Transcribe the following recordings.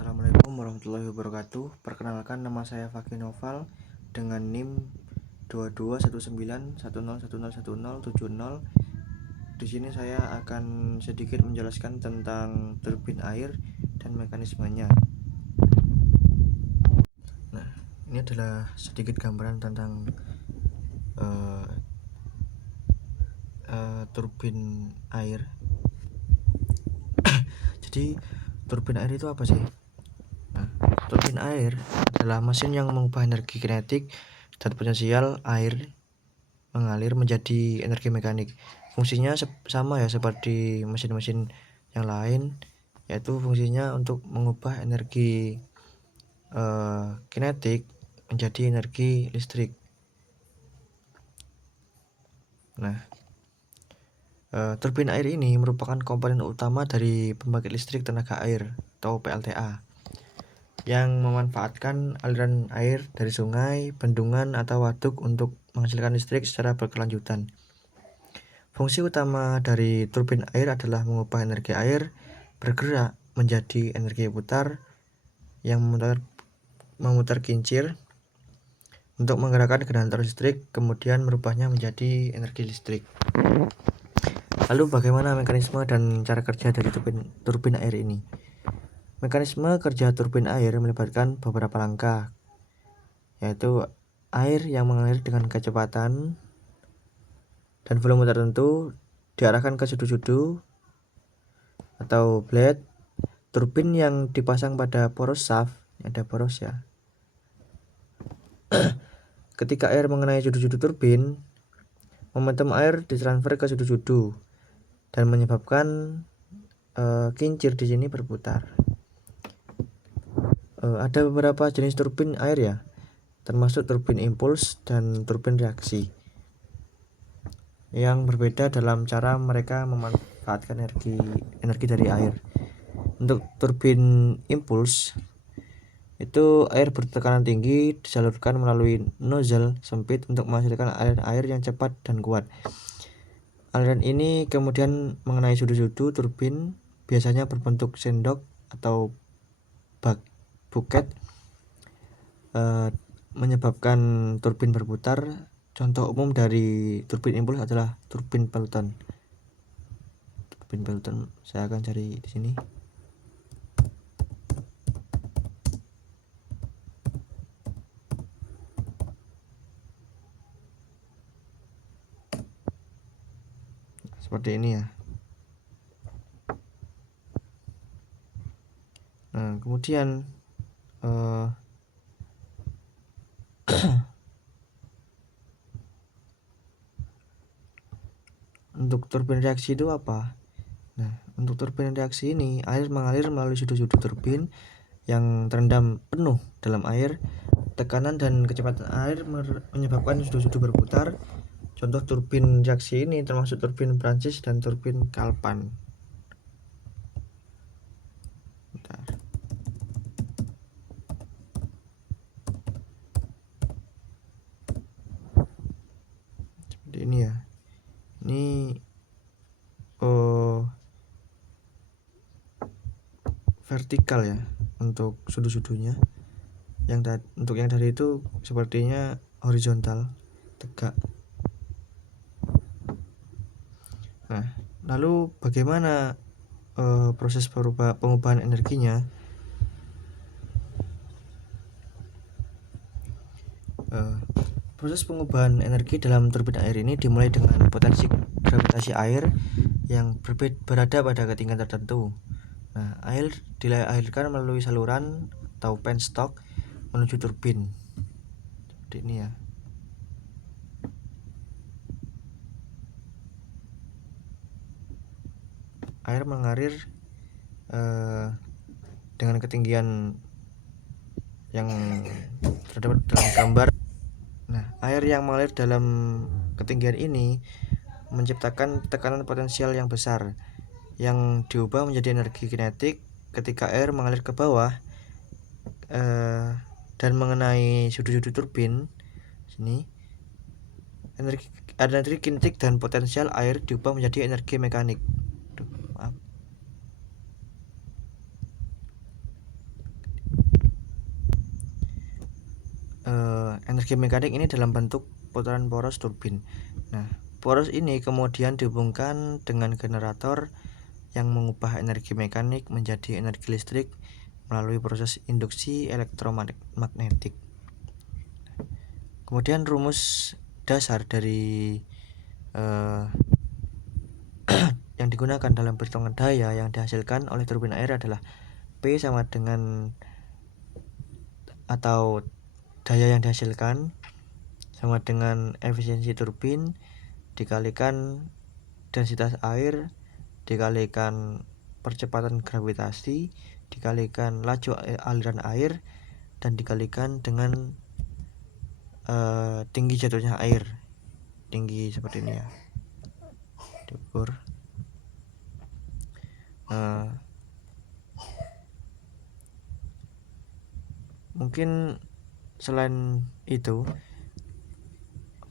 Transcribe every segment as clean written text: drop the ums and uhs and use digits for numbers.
Assalamualaikum warahmatullahi wabarakatuh. Perkenalkan, nama saya Fakih Noval dengan NIM 221910101070. Di sini saya akan sedikit menjelaskan tentang turbin air dan mekanismenya. Nah, ini adalah sedikit gambaran tentang turbin air. Jadi turbin air itu apa sih? Nah, turbin air adalah mesin yang mengubah energi kinetik dan potensial air mengalir menjadi energi mekanik. Fungsinya sama ya seperti mesin-mesin yang lain, yaitu fungsinya untuk mengubah energi kinetik menjadi energi listrik. Nah, turbin air ini merupakan komponen utama dari pembangkit listrik tenaga air atau PLTA yang memanfaatkan aliran air dari sungai, bendungan, atau waduk untuk menghasilkan listrik secara berkelanjutan. Fungsi utama dari turbin air adalah mengubah energi air bergerak menjadi energi putar yang memutar kincir untuk menggerakkan generator listrik, kemudian merubahnya menjadi energi listrik. Lalu bagaimana mekanisme dan cara kerja dari turbin air ini? Mekanisme kerja turbin air melibatkan beberapa langkah, yaitu air yang mengalir dengan kecepatan dan volume tertentu diarahkan ke sudu-sudu atau blade turbin yang dipasang pada poros shaft. Ada poros ya. Ketika air mengenai sudu-sudu turbin, momentum air ditransfer ke sudu-sudu dan menyebabkan kincir di sini berputar. Ada beberapa jenis turbin air ya, termasuk turbin impuls dan turbin reaksi, yang berbeda dalam cara mereka memanfaatkan energi dari air. Untuk turbin impuls itu air bertekanan tinggi disalurkan melalui nozzle sempit untuk menghasilkan aliran air yang cepat dan kuat. Aliran ini kemudian mengenai sudu-sudu turbin, biasanya berbentuk sendok atau buket, menyebabkan turbin berputar. Contoh umum dari turbin impuls adalah turbin Pelton. Turbin Pelton saya akan cari di sini. Seperti ini ya. Nah, kemudian untuk turbin reaksi itu apa? Nah, untuk turbin reaksi ini air mengalir melalui sudu-sudu turbin yang terendam penuh dalam air. Tekanan dan kecepatan air menyebabkan sudu-sudu berputar. Contoh turbin reaksi ini termasuk turbin Prancis dan turbin Kalpan. Bentar. Seperti ini ya. Ini vertikal ya untuk sudu-sudunya. Untuk yang tadi itu sepertinya horizontal, tegak. Nah, lalu bagaimana proses pengubahan energinya? Proses pengubahan energi dalam turbin air ini dimulai dengan potensi gravitasi air yang berada pada ketinggian tertentu. Nah, air dilahirkan melalui saluran atau penstock menuju turbin. Seperti ini ya. Air mengalir dengan ketinggian yang terdapat dalam gambar. Nah, air yang mengalir dalam ketinggian ini menciptakan tekanan potensial yang besar yang diubah menjadi energi kinetik ketika air mengalir ke bawah dan mengenai sudu-sudu turbin. Sini energi kinetik dan potensial air diubah menjadi energi mekanik. energi mekanik ini dalam bentuk putaran poros turbin. Nah, poros ini kemudian dihubungkan dengan generator yang mengubah energi mekanik menjadi energi listrik melalui proses induksi elektromagnetik. Kemudian rumus dasar dari yang digunakan dalam perhitungan daya yang dihasilkan oleh turbin air adalah P sama dengan atau daya yang dihasilkan sama dengan efisiensi turbin dikalikan densitas air dikalikan percepatan gravitasi dikalikan laju aliran air dan dikalikan dengan tinggi jatuhnya air, tinggi seperti ini ya, diukur. Mungkin selain itu,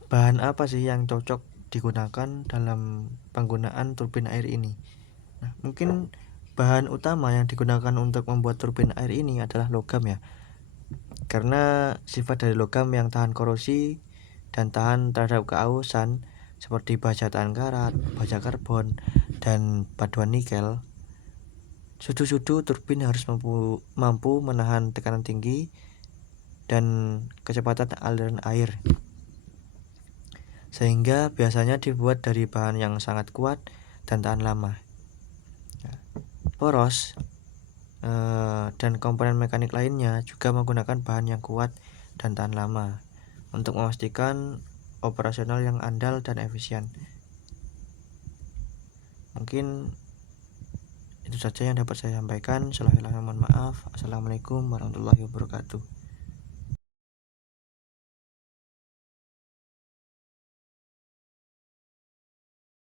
bahan apa sih yang cocok digunakan dalam penggunaan turbin air ini? Nah, mungkin bahan utama yang digunakan untuk membuat turbin air ini adalah logam ya, karena sifat dari logam yang tahan korosi dan tahan terhadap keausan seperti baja tahan karat, baja karbon, dan paduan nikel. Sudu-sudu turbin harus mampu menahan tekanan tinggi dan kecepatan aliran air, sehingga biasanya dibuat dari bahan yang sangat kuat dan tahan lama. Poros dan komponen mekanik lainnya juga menggunakan bahan yang kuat dan tahan lama untuk memastikan operasional yang andal dan efisien. Mungkin itu saja yang dapat saya sampaikan. Mohon maaf. Assalamualaikum warahmatullahi wabarakatuh.